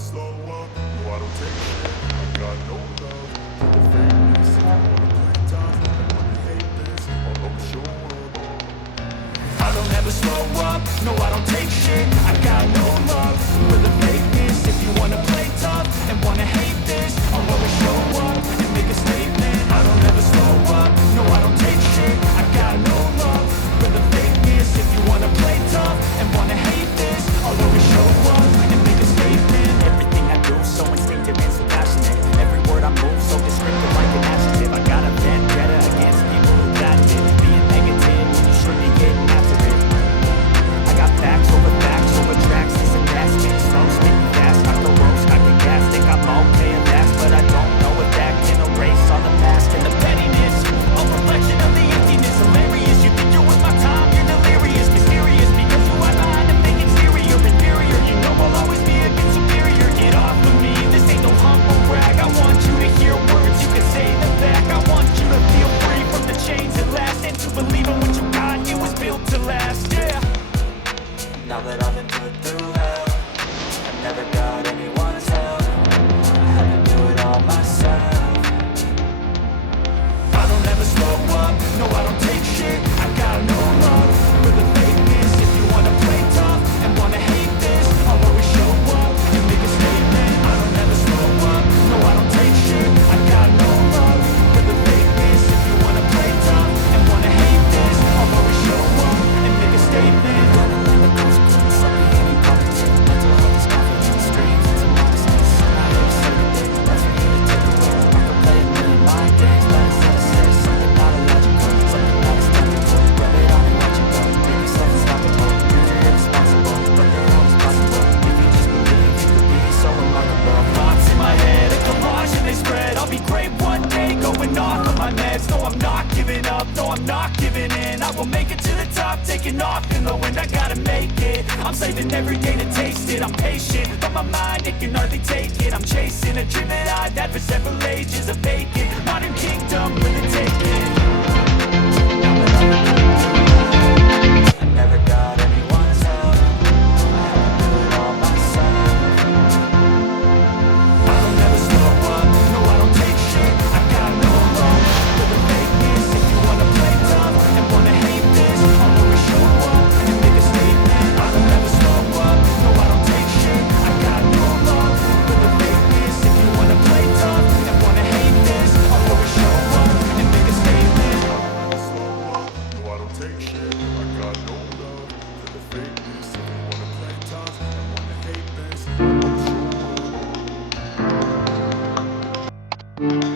slow up, no I don't take shit, I got no love for the fakeness. If you wanna play tough and wanna hate this, I'll always show up. I don't ever slow up, no I don't take shit, I got no love for the fakeness. If you wanna play tough and wanna hate this, I'll always show up and make a statement. I don't ever slow up, no I don't take shit, I got no love for the fakeness. If you wanna play tough and wanna hate this, I'll always show up and make a statement. Everything I do so instinctive and so passionate, every word I move so descriptive like an adjective. I got a vendetta against people who got it, being negative when you should be getting after it. I got facts over tracks, this and that, spit slow, spit fast, I go roast, I get gas, think I'm okay and last, but I don't know if that can erase all the past and the pettiness, a reflection of the emptiness. Hilarious, you think you're worth my time, you're delirious, mysterious, because you are behind a fake exterior, inferior, you know I'll always be a bit superior. Get off of me, this ain't no humble brag, I want you to hear words, you can say them back, I want you to feel free from the chains at last, and to believe in what you got, it was built to last, yeah. Now that I've been put through hell, I never got anyone's help, I had to do it all myself. I don't ever slow up, no I don't take shit, I got no love for the fakeness. If you wanna play tough and wanna hate this, I'll always show up and make a statement. I don't ever slow up, no I don't take shit, I got no love for the fakeness. If you wanna play tough and wanna hate this, I'll always show up and make a statement. I'll be great one day, going off of my meds. No, I'm not giving up, no, I'm not giving in. I will make it to the top, taking off in the wind. I gotta make it, I'm saving every day to taste it. I'm patient, but my mind, it can hardly take it. I'm chasing a dream that I've had for several ages. A vacant, modern kingdom for the taking. I never got anyone's help, I had to do it all myself. I don't ever slow up, no I don't take shit, I got no love for the fakeness. If you wanna play tough and wanna hate this, I'll always show up and make a statement. I don't ever slow up, no I don't take shit, I got no love for the fakeness. If you wanna play tough and wanna hate this, I'll always show up and make a statement. I don't ever slow up, no I don't take shit, I got no love for the fakeness. If you wanna play tough and wanna hate this, I'll always show up.